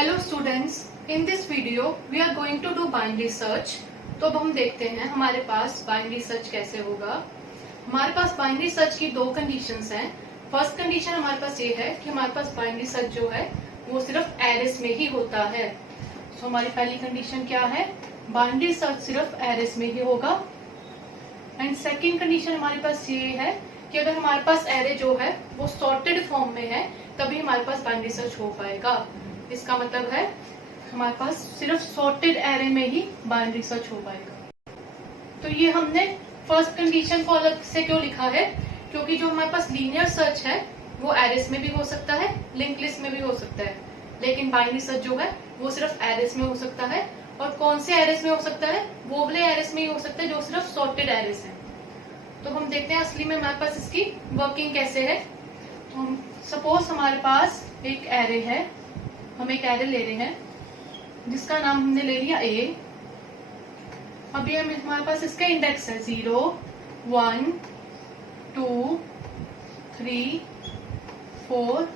Hello students, in this video we are going to do binary search. तो अब हम देखते हैं हमारे पास बाइनरी सर्च कैसे होगा। हमारे पास बाइनरी सर्च की दो कंडीशंस हैं। फर्स्ट कंडीशन हमारे पास ये है कि हमारे पास बाइनरी सर्च जो है वो सिर्फ एरेस में ही होता है। तो हमारी पहली कंडीशन क्या है, बाइनरी सर्च सिर्फ एरेस में ही होगा। एंड सेकेंड कंडीशन हमारे पास ये है कि अगर हमारे पास एरे जो है वो सॉर्टेड फॉर्म में है तभी हमारे पास बाइनरी सर्च हो पाएगा। इसका मतलब है हमारे पास सिर्फ सॉर्टेड एरे में ही बाइनरी सर्च हो पाएगा। तो ये हमने फर्स्ट कंडीशन को अलग से क्यों लिखा है, क्योंकि जो हमारे पास लीनियर सर्च है वो एरेस में भी हो सकता है, लिंक लिस्ट में भी हो सकता है, लेकिन बाइनरी सर्च जो है वो सिर्फ एरेस में हो सकता है। और कौन से एरेस में हो सकता है, वो वाले एरेस में ही हो सकता है जो सिर्फ सॉर्टेड एरेस है। तो हम देखते हैं असली में हमारे पास इसकी वर्किंग कैसे है। तो हम सपोज हमारे पास एक एरे है, हम एक एरे ले रहे हैं जिसका नाम हमने ले लिया ए। अभी हमारे पास इसका इंडेक्स है 0, 1, 2, 3, 4,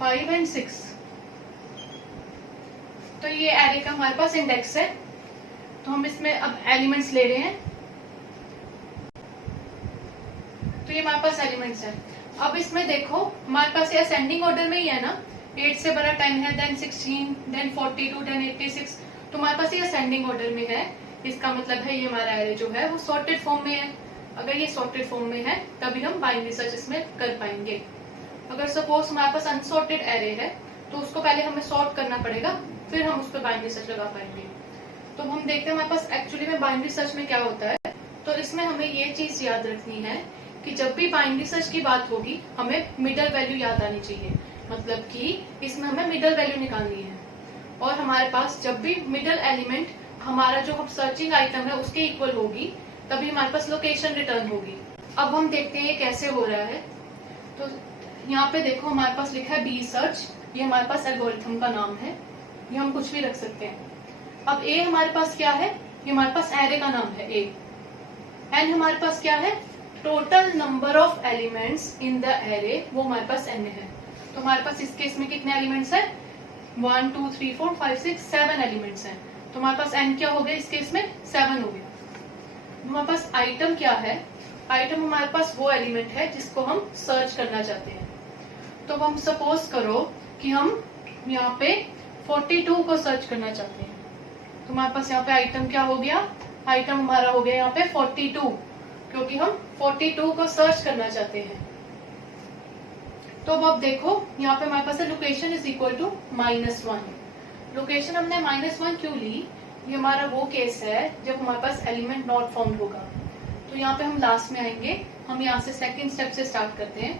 5 एंड 6। तो ये एरे का हमारे पास इंडेक्स है। तो हम इसमें अब एलिमेंट्स ले रहे हैं। तो ये हमारे पास एलिमेंट्स है। अब इसमें देखो हमारे पास ये असेंडिंग ऑर्डर में ही है ना, 8 से बड़ा 10 है, देन 16, देन 42, देन 86। तो हमारे पास ये असेंडिंग ऑर्डर में है। इसका मतलब है ये हमारा एरे जो है वो सॉर्टेड फॉर्म में है। अगर ये सॉर्टेड फॉर्म में है तभी हम बाइनरी सर्च इसमें कर पाएंगे। अगर सपोज हमारे पास अनसॉर्टेड एरे है तो उसको पहले हमें सॉर्ट करना पड़ेगा, फिर हम उस पर बाइनरी सर्च लगा पाएंगे। तो हम देखते हैं हमारे पास एक्चुअली में बाइनरी सर्च में क्या होता है। तो इसमें हमें ये चीज याद रखनी है कि जब भी बाइनरी सर्च की बात होगी हमें मिडल वैल्यू याद आनी चाहिए। मतलब कि इसमें हमें मिडल वैल्यू निकालनी है। और हमारे पास जब भी मिडल एलिमेंट हमारा जो सर्चिंग आइटम है उसके इक्वल होगी तभी हमारे पास लोकेशन रिटर्न होगी। अब हम देखते हैं ये कैसे हो रहा है। तो यहाँ पे देखो हमारे पास लिखा है बी सर्च। ये हमारे पास एल्गोरिथम का नाम है, ये हम कुछ भी रख सकते हैं। अब ए हमारे पास क्या है, ये हमारे पास एरे का नाम है ए। एन हमारे पास क्या है, total number of elements in the array, वो हमारे पास एन है। तो हमारे पास इस केस में कितने एलिमेंट्स हैं, 1, 2, 3, 4, 5, 6, 7 एलिमेंट्स हैं। तो हमारे पास एन क्या हो गया, इस केस में 7 हो गया। हमारे पास आइटम क्या है, आइटम हमारे पास वो एलिमेंट है जिसको हम सर्च करना चाहते हैं। तो हम सपोज करो कि हम यहाँ पे 42 को सर्च करना चाहते हैं। तो हमारे पास यहाँ पे आइटम क्या हो गया, आइटम हमारा हो गया यहाँ पे 42, क्योंकि हम 42 को सर्च करना चाहते हैं। तो अब देखो यहाँ पे हमारे पास है location is equal to -1। Location हमने -1 क्यों ली, ये हमारा वो केस है जब हमारे पास एलिमेंट नॉट फाउंड होगा। तो यहाँ पे हम लास्ट में आएंगे, हम यहाँ से सेकंड स्टेप से स्टार्ट करते हैं।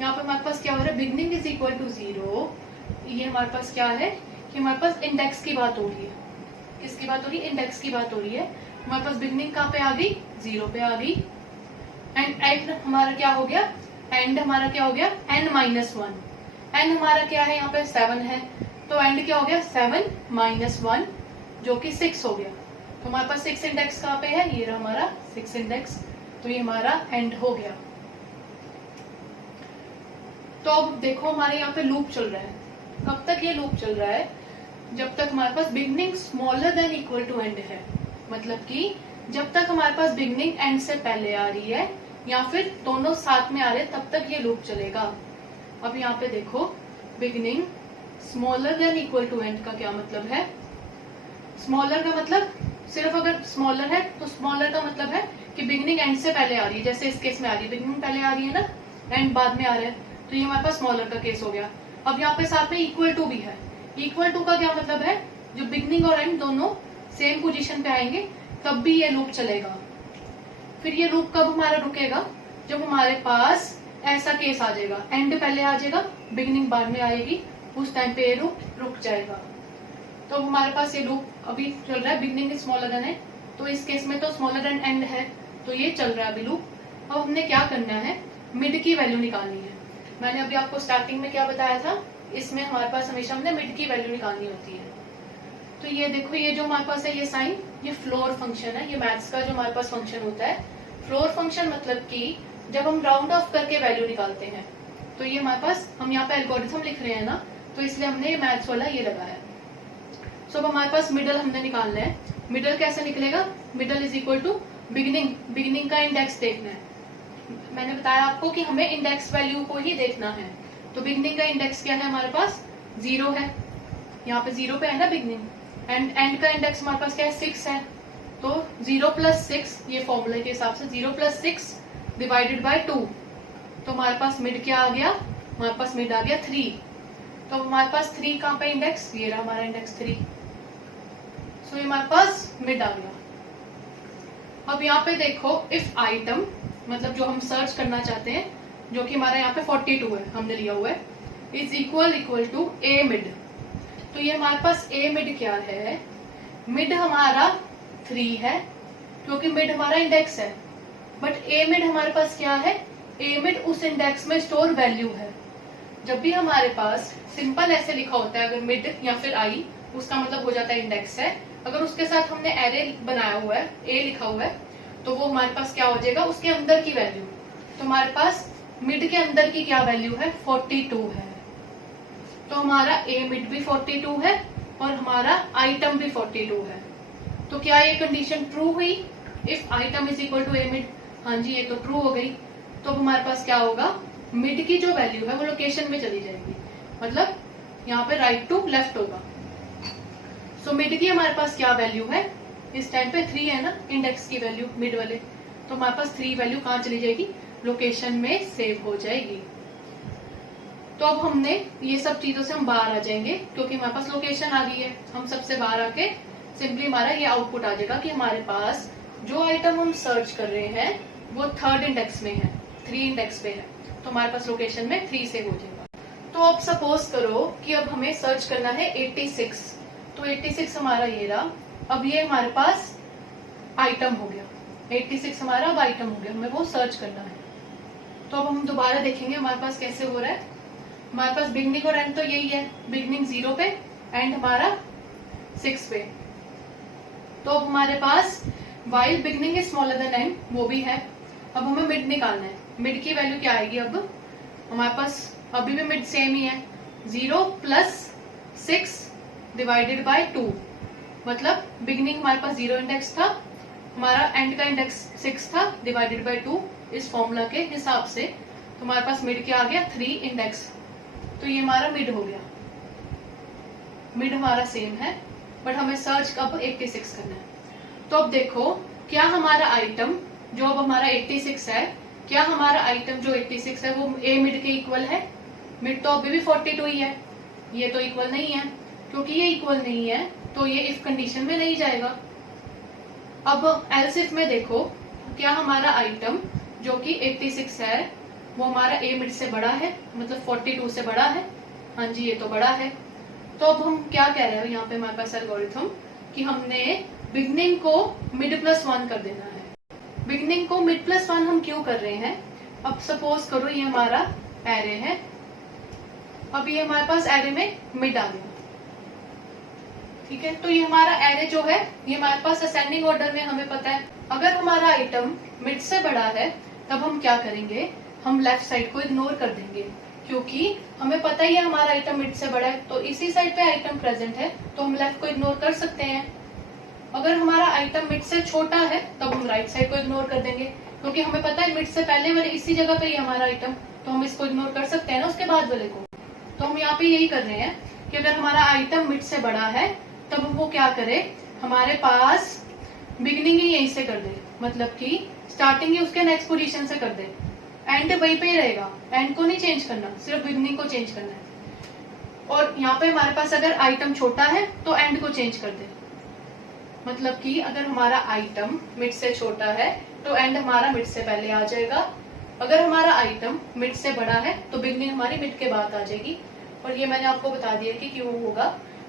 यहाँ पे हमारे पास क्या हो रहा है, बिगनिंग इज इक्वल टू 0। ये हमारे पास क्या है कि हमारे पास इंडेक्स की बात हो रही है। किसकी बात हो रही है, इंडेक्स की बात हो रही है। हमारे पास बिगनिंग कहाँ पे आ गई, 0 पे आ गई। एंड एंड हमारा क्या हो गया, एंड हमारा क्या हो गया n-1। एंड हमारा क्या है, यहाँ पे 7 है, तो एंड क्या हो गया 7 - 1 जो कि 6 हो गया। तो हमारे पास 6 इंडेक्स कहाँ पे है, ये रहा हमारा 6 इंडेक्स। तो ये हमारा एंड हो गया। तो अब देखो हमारे यहाँ पे लूप चल रहा है। कब तक ये लूप चल रहा है, जब तक हमारे पास beginning smaller than equal to end है। मतलब कि जब तक हमारे पास बिगनिंग एंड से पहले आ रही है या फिर दोनों साथ में आ रहे तब तक ये लूप चलेगा। अब यहाँ पे देखो beginning smaller than equal to end का क्या मतलब है। स्मॉलर का मतलब सिर्फ अगर स्मॉलर है तो स्मॉलर का मतलब है कि बिगनिंग एंड से पहले आ रही है। जैसे इस केस में आ रही है, बिगनिंग पहले आ रही है ना, एंड बाद में आ रहा है, तो ये हमारे पास स्मॉलर का केस हो गया। अब यहाँ पे साथ में इक्वल टू भी है। इक्वल टू का क्या मतलब है, जो बिगनिंग और एंड दोनों सेम पोजीशन पे आएंगे तब भी ये लूप चलेगा। फिर ये लूप कब हमारा रुकेगा, जब हमारे पास ऐसा केस आ जाएगा, एंड पहले आ जाएगा, बिगिनिंग बाद में आएगी, उस टाइम पे ये लूप रुक जाएगा। तो हमारे पास ये लूप अभी चल रहा है, beginning is smaller than and, तो इस केस में तो स्मॉलर देन एंड है, तो ये चल रहा है अभी लूप। अब हमने क्या करना है, मिड की वैल्यू निकालनी है। मैंने अभी आपको स्टार्टिंग में क्या बताया था, इसमें हमारे पास हमेशा हमने मिड की वैल्यू निकालनी होती है। तो ये देखो, ये जो हमारे पास है ये साइन, ये फ्लोर फंक्शन है। ये मैथ्स का जो हमारे पास फंक्शन होता है, फ्लोर फंक्शन मतलब कि जब हम राउंड ऑफ करके वैल्यू निकालते हैं। तो ये हमारे पास, हम यहाँ पे एल्गोरिथम लिख रहे हैं ना, तो इसलिए हमने मैथ्स वाला ये लगाया। सो अब हमारे पास मिडल हमने निकालना है। मिडल कैसे निकलेगा? Middle is equal to beginning का इंडेक्स देखना है। मैंने बताया आपको कि हमें इंडेक्स वैल्यू को ही देखना है। तो बिगिनिंग का इंडेक्स क्या है हमारे पास? 0 है, यहाँ पे 0 पे है ना बिगिनिंग, एंड एंड का इंडेक्स हमारे पास क्या है? 6 है। तो 0 + 6, ये फॉर्मूले के हिसाब से 0 + 6 डिवाइडेड बाय 2, तो हमारे पास मिड क्या आ गया? हमारे पास मिड आ गया 3। तो हमारे पास 3 कहाँ पे इंडेक्स? ये रहा हमारा इंडेक्स 3। सो ये हमारे पास मिड आ गया। अब यहाँ पे देखो, इफ आइटम मतलब जो हम सर्च करना चाहते हैं, जो कि हमारा यहाँ पे 42 है, हमने लिया हुआ है, is equal to a mid. तो ये हमारे पास ए मिड क्या है? मिड हमारा 3 है, क्योंकि मिड हमारा इंडेक्स है। बट ए मिड हमारे पास क्या है? ए मिड उस इंडेक्स में स्टोर वैल्यू है। जब भी हमारे पास सिंपल ऐसे लिखा होता है, अगर मिड या फिर आई, उसका मतलब हो जाता है इंडेक्स है। अगर उसके साथ हमने एरे बनाया हुआ है, ए लिखा हुआ है, तो वो हमारे पास क्या हो जाएगा? उसके अंदर की वैल्यू। तो हमारे पास मिड के अंदर की क्या वैल्यू है? 42 है। तो हमारा ए मिड भी 42 है और हमारा आइटम भी 42 है। तो क्या ये कंडीशन ट्रू हुई? If item is equal to a mid, हाँ जी ये तो ट्रू हो गई। तो हमारे पास क्या होगा? मिड की जो वैल्यू है वो लोकेशन में चली जाएगी, मतलब यहाँ पे राइट टू लेफ्ट होगा। सो मिड की हमारे पास क्या वैल्यू है? इस टाइम पे 3 है ना इंडेक्स की वैल्यू मिड वाले, तो हमारे पास 3 वैल्यू कहाँ चली जाएगी? लोकेशन में सेव हो जाएगी। तो अब हमने ये सब चीजों से हम बाहर आ जाएंगे, क्योंकि हमारे पास लोकेशन आ गई है। हम सबसे बाहर आके सिंपली हमारा ये आउटपुट आ जाएगा कि हमारे पास जो आइटम हम सर्च कर रहे हैं वो 3rd इंडेक्स में है, 3 इंडेक्स पे है। तो हमारे पास लोकेशन में 3 सेव हो जाएगा। तो अब सपोज करो कि अब हमें सर्च करना है 86। तो 86 हमारा ये रहा। अब ये हमारे पास आइटम हो गया, 86 हमारा अब आइटम हो गया, हमें वो सर्च करना है। तो अब हम दोबारा देखेंगे हमारे पास कैसे हो रहा है। हमारे पास बिगनिंग और एंड तो यही है, बिगनिंग 0 पे, एंड हमारा 6 पे। तो अब हमारे पास while beginning is smaller than end, वो भी है। अब हमें मिड निकालना है। मिड की वैल्यू क्या आएगी? अब हमारे पास अभी भी मिड सेम ही है, 0 + 6 डिवाइडेड बाय 2, मतलब बिगनिंग हमारे पास 0 इंडेक्स था, हमारा एंड का इंडेक्स 6 था, डिवाइडेड बाय 2 इस फॉर्मूला के हिसाब से। तो हमारे पास मिड क्या आ गया? 3 इंडेक्स। तो ये हमारा मिड हो गया। मिड हमारा सेम है, बट हमें सर्च अब 86 करना है। तो अब देखो, क्या हमारा आइटम जो अब हमारा 86 है, क्या हमारा आइटम जो 86 है वो ए मिड के इक्वल है? मिड तो अभी भी 42 ही है, ये तो इक्वल नहीं है। क्योंकि ये इक्वल नहीं है तो ये इफ कंडीशन में नहीं जाएगा। अब एल्स इफ में देखो, क्या हमारा आइटम जो कि 86 है वो हमारा ए मिड से बड़ा है, मतलब 42 से बड़ा है? हाँ जी ये तो बड़ा है। तो अब हम क्या कह रहे हैं यहाँ पे हमारे पास एल्गोरिथम, कि हमने बिगनिंग को मिड +1 कर देना है। बिगनिंग को मिड +1 हम क्यों कर रहे हैं? अब सपोज करो ये हमारा एरे है, अब ये हमारे पास एरे में मिड आ गया, ठीक है। तो ये हमारा एरे जो है ये हमारे पास असेंडिंग ऑर्डर में, हमें पता है अगर हमारा आइटम मिड से बड़ा है तब हम क्या करेंगे? हम लेफ्ट साइड को इग्नोर कर देंगे, क्योंकि हमें पता ही है हमारा आइटम मिड से बड़ा है, तो इसी साइड पे आइटम प्रेजेंट है, तो हम लेफ्ट को इग्नोर कर सकते हैं। अगर हमारा आइटम मिड से छोटा है तब हम राइट साइड को इग्नोर कर देंगे, क्योंकि हमें पता है मिड से पहले वाले इसी जगह पे ही हमारा आइटम, तो हम इसको इग्नोर कर सकते हैं ना उसके बाद वाले को। तो हम यहाँ पे यही कर रहे हैं कि अगर हमारा आइटम मिड से बड़ा है तब वो क्या करे, हमारे पास बिगिनिंग ही यहीं से कर दे, मतलब कि स्टार्टिंग ही उसके नेक्स्ट पोजीशन से कर दे, एंड वहीं पे ही रहेगा, एंड को नहीं चेंज करना, सिर्फ बिगिनिंग को चेंज करना है। और यहाँ पे हमारे पास अगर आइटम छोटा है तो एंड को चेंज कर दे, मतलब कि अगर हमारा आइटम मिड से छोटा है तो एंड हमारा मिड से पहले आ जाएगा, अगर हमारा आइटम मिड से बड़ा है तो बिगिनिंग हमारी मिड के बाद आ जाएगी। और ये मैंने आपको बता दिया कि क्यों होगा,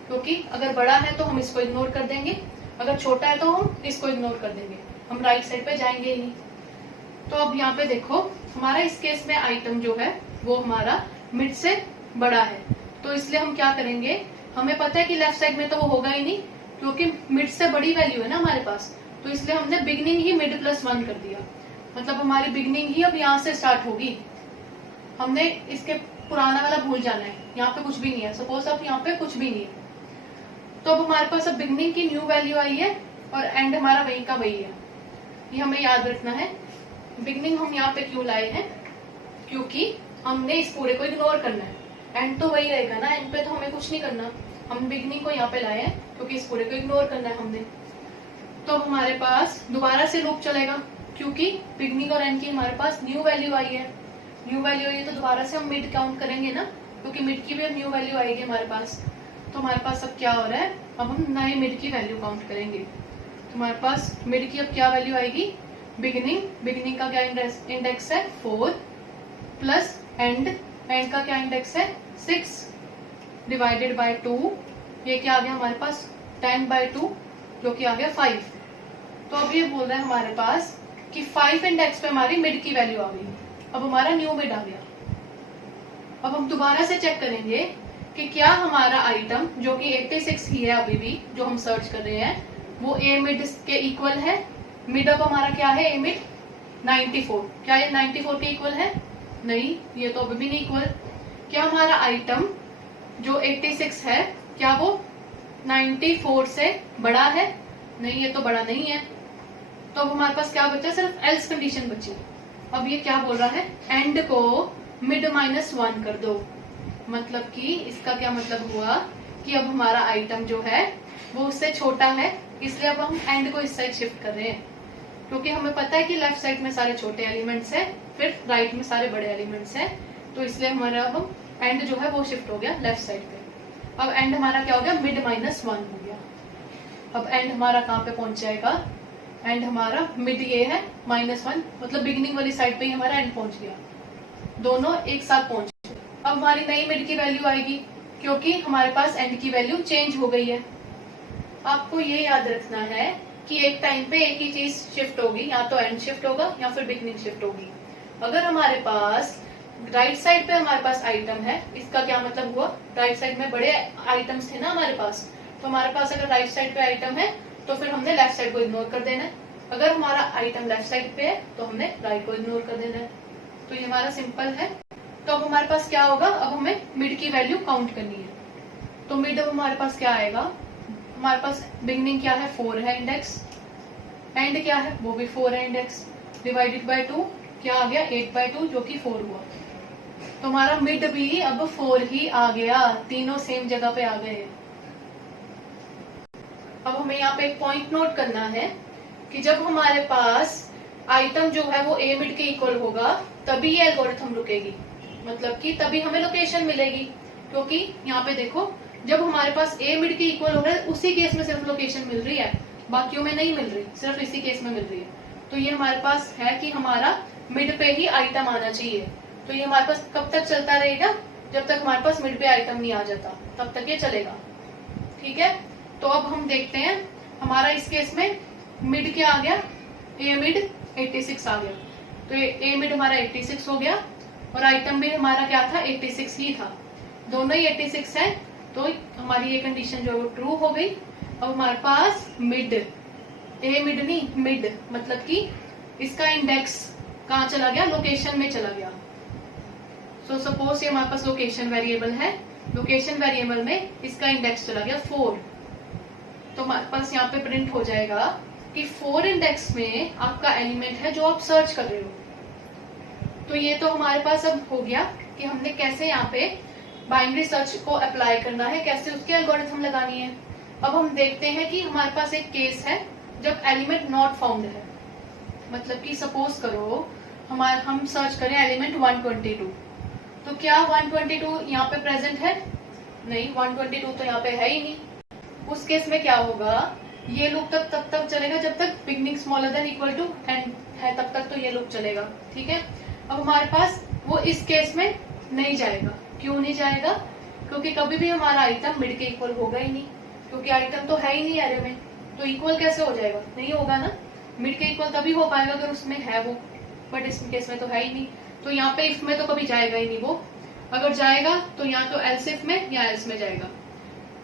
क्योंकि अगर बड़ा है तो हम इसको इग्नोर कर देंगे, अगर छोटा है तो हम इसको इग्नोर कर देंगे, हम राइट साइड पे जाएंगे ही नहीं। तो अब यहाँ पे देखो, हमारा इस केस में आइटम जो है वो हमारा मिड से बड़ा है, तो इसलिए हम क्या करेंगे, हमें पता है कि लेफ्ट साइड में तो वो होगा ही नहीं, क्योंकि मिड से बड़ी वैल्यू है ना हमारे पास, तो इसलिए हमने बिगिनिंग ही मिड +1 कर दिया, मतलब हमारी बिगिनिंग ही अब यहाँ से स्टार्ट होगी। हमने इसके पुराना वाला भूल जाना है, यहाँ पे कुछ भी नहीं है। सपोज अब यहाँ पे कुछ भी नहीं है, तो अब हमारे पास अब बिगनिंग की न्यू वैल्यू आई है और एंड हमारा वही का वही है, ये हमें याद रखना है। बिगनिंग हम यहाँ पे क्यों लाए हैं, क्योंकि हमने इस पूरे को इग्नोर करना है, एंड तो वही रहेगा ना, एंड पे तो हमें कुछ नहीं करना। हम बिगनिंग को यहाँ पे लाए हैं क्योंकि इस पूरे को इग्नोर करना है हमने। तो अब हमारे पास दोबारा से लूप चलेगा, क्योंकि बिगनिंग और एंड की हमारे पास न्यू वैल्यू आई है। न्यू वैल्यू आई है तो दोबारा से हम मिड काउंट करेंगे ना, क्योंकि मिड की भी न्यू वैल्यू आएगी हमारे पास। तो हमारे पास अब क्या हो रहा है, अब हम नए मिड की वैल्यू काउंट करेंगे। तो हमारे पास मिड की अब क्या वैल्यू आएगी, बिगनिंग का क्या इंडेक्स है 4 प्लस एंड का क्या इंडेक्स है 6 डिवाइडेड बाय 2, ये क्या आ गया हमारे पास 10/2 जो कि आ गया 5। तो अब ये बोल रहा है हमारे पास कि 5 इंडेक्स पे हमारी मिड की वैल्यू आ गई, अब हमारा न्यू मिड आ गया। अब हम दोबारा से चेक करेंगे कि क्या हमारा आइटम जो कि 86 ही है अभी भी जो हम सर्च कर रहे हैं, वो ए मिड के इक्वल है। मिड अब हमारा क्या है, ए मिड 94, क्या ये 94 के इक्वल है, नहीं, ये तो अभी भी नहीं इक्वल। क्या हमारा आइटम जो 86 है क्या वो 94 से बड़ा है, नहीं, ये तो बड़ा नहीं है। तो अब हमारे पास क्या बचा, सिर्फ एल्स कंडीशन बची। अब ये क्या बोल रहा है, एंड को मिड -1 कर दो, मतलब कि इसका क्या मतलब हुआ कि अब हमारा आइटम जो है वो उससे छोटा है, इसलिए अब हम एंड को इस साइड शिफ्ट कर रहे हैं, क्योंकि हमें पता है कि लेफ्ट साइड में सारे छोटे एलिमेंट्स हैं, फिर राइट में सारे बड़े एलिमेंट्स हैं, तो इसलिए हमारा अब एंड जो है वो शिफ्ट हो गया लेफ्ट साइड पे। अब एंड हमारा क्या हो गया, मिड -1 हो गया। अब एंड हमारा कहाँ पे पहुंच जाएगा, एंड हमारा मिड ये है -1, मतलब बिगिनिंग वाली साइड पे ही हमारा एंड पहुंच गया, दोनों एक साथ पहुंच गए। अब हमारी नई मिड की वैल्यू आएगी, क्योंकि हमारे पास एंड की वैल्यू चेंज हो गई है। आपको ये याद रखना है कि एक टाइम पे एक ही चीज शिफ्ट होगी, या तो एंड शिफ्ट होगा या फिर बिगिनिंग शिफ्ट होगी। अगर हमारे पास राइट साइड पे हमारे पास आइटम है, इसका क्या मतलब हुआ, राइट साइड में बड़े आइटम्स थे ना हमारे पास, तो हमारे पास अगर राइट साइड पे आइटम है तो फिर हमने लेफ्ट साइड को इग्नोर कर देना है। अगर हमारा आइटम लेफ्ट साइड पे है तो हमने राइट को इग्नोर कर देना है। तो ये हमारा सिंपल है। तो अब हमारे पास क्या होगा, अब हमें मिड की वैल्यू काउंट करनी है। तो मिड अब हमारे पास क्या आएगा, हमारे पास बिगनिंग क्या है 4 है इंडेक्स, एंड क्या है वो भी 4 है इंडेक्स, डिवाइडेड बाय 2 क्या आ गया 8/2 जो कि 4 हुआ। तो हमारा मिड भी अब 4 ही आ गया, तीनों सेम जगह पे आ गए। अब हमें यहाँ पे एक पॉइंट नोट करना है कि जब हमारे पास आइटम जो है वो ए मिड के इक्वल होगा तभी ये एल्गोरिथम रुकेगी, मतलब कि तभी हमें लोकेशन मिलेगी। क्योंकि यहाँ पे देखो, जब हमारे पास ए मिड के इक्वल हो रहा है उसी केस में सिर्फ लोकेशन मिल रही है, बाकियों में नहीं मिल रही, सिर्फ इसी केस में मिल रही है। तो ये हमारे पास है कि हमारा मिड पे ही आइटम आना चाहिए। तो ये हमारे पास कब तक चलता रहेगा, जब तक हमारे पास मिड पे आइटम नहीं आ जाता तब तक ये चलेगा, ठीक है। तो अब हम देखते हैं, हमारा इस केस में मिड क्या आ गया, ए मिड 86 आ गया। तो ए मिड हमारा 86 हो गया और आइटम भी हमारा क्या था 86 ही था, दोनों ही 86 है, तो हमारी ये कंडीशन जो है वो ट्रू हो गई। अब हमारे पास मिड, ए मिड नहीं मिड, मतलब कि इसका इंडेक्स कहाँ चला गया, लोकेशन में चला गया। सो सपोज ये हमारे पास लोकेशन वेरिएबल है, लोकेशन वेरिएबल में इसका इंडेक्स चला गया 4, तो हमारे पास यहाँ पे प्रिंट हो जाएगा कि 4 इंडेक्स में आपका एलिमेंट है जो आप सर्च कर रहे हो। तो ये तो हमारे पास अब हो गया कि हमने कैसे यहाँ पे बाइनरी सर्च को अप्लाई करना है, कैसे उसकी एल्गोरिथम लगानी है। अब हम देखते हैं कि हमारे पास एक केस है जब एलिमेंट नॉट फाउंड है, मतलब कि सपोज करो हम सर्च करें एलिमेंट 122, तो क्या 122 यहाँ पे प्रेजेंट है, नहीं, 122 तो यहाँ पे है ही नहीं। उस केस में क्या होगा, ये लूप तब तक चलेगा जब तक beginning smaller than equal to end है, तब तक तो ये लूप चलेगा, ठीक है। अब हमारे पास वो इस केस में नहीं जाएगा, क्यों नहीं जाएगा, क्योंकि कभी भी हमारा आइटम मिड के इक्वल होगा ही नहीं, क्योंकि आइटम तो है ही नहीं एरे में, तो इक्वल कैसे हो जाएगा, नहीं होगा ना। मिड के इक्वल तभी हो पाएगा अगर उसमें है वो, बट इस केस में तो है ही नहीं। तो यहाँ पे इफ में तो कभी जाएगा ही नहीं वो, अगर जाएगा तो यहाँ तो एल्स इफ में या एल्स में जाएगा।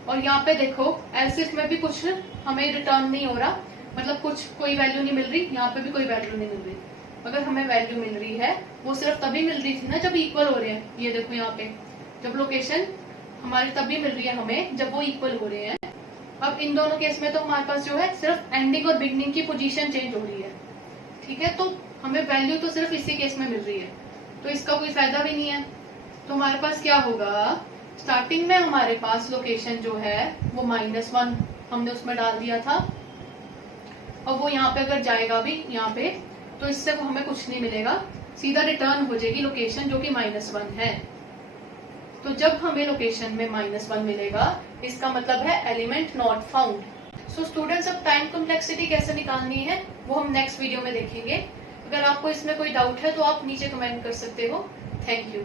और यहाँ पे देखो एल्स इफ में भी कुछ हमें रिटर्न नहीं हो रहा, मतलब कुछ कोई वैल्यू नहीं मिल रही, यहाँ पे भी कोई वैल्यू नहीं मिल रही, अगर हमें वैल्यू मिल रही है वो सिर्फ तभी मिल रही थी ना जब इक्वल हो रहे हैं। ये देखो यहाँ पे जब लोकेशन हमारी तभी मिल रही है हमें जब वो इक्वल हो रहे हैं। अब इन दोनों केस में तो हमारे पास जो है सिर्फ एंडिंग और बिगनिंग की पोजीशन चेंज हो रही है, ठीक है। तो हमें वैल्यू तो सिर्फ इसी केस में मिल रही है, तो इसका कोई फायदा भी नहीं है। तो हमारे पास क्या होगा, स्टार्टिंग में हमारे पास लोकेशन जो है वो -1 हमने उसमें डाल दिया था, और वो यहाँ पे अगर जाएगा भी यहाँ पे तो इससे हमें कुछ नहीं मिलेगा, सीधा रिटर्न हो जाएगी लोकेशन जो कि -1 है। तो जब हमें लोकेशन में -1 मिलेगा इसका मतलब है element not found. So students, अब टाइम कॉम्प्लेक्सिटी कैसे निकालनी है वो हम नेक्स्ट वीडियो में देखेंगे। अगर आपको इसमें कोई डाउट है तो आप नीचे कमेंट कर सकते हो। Thank you.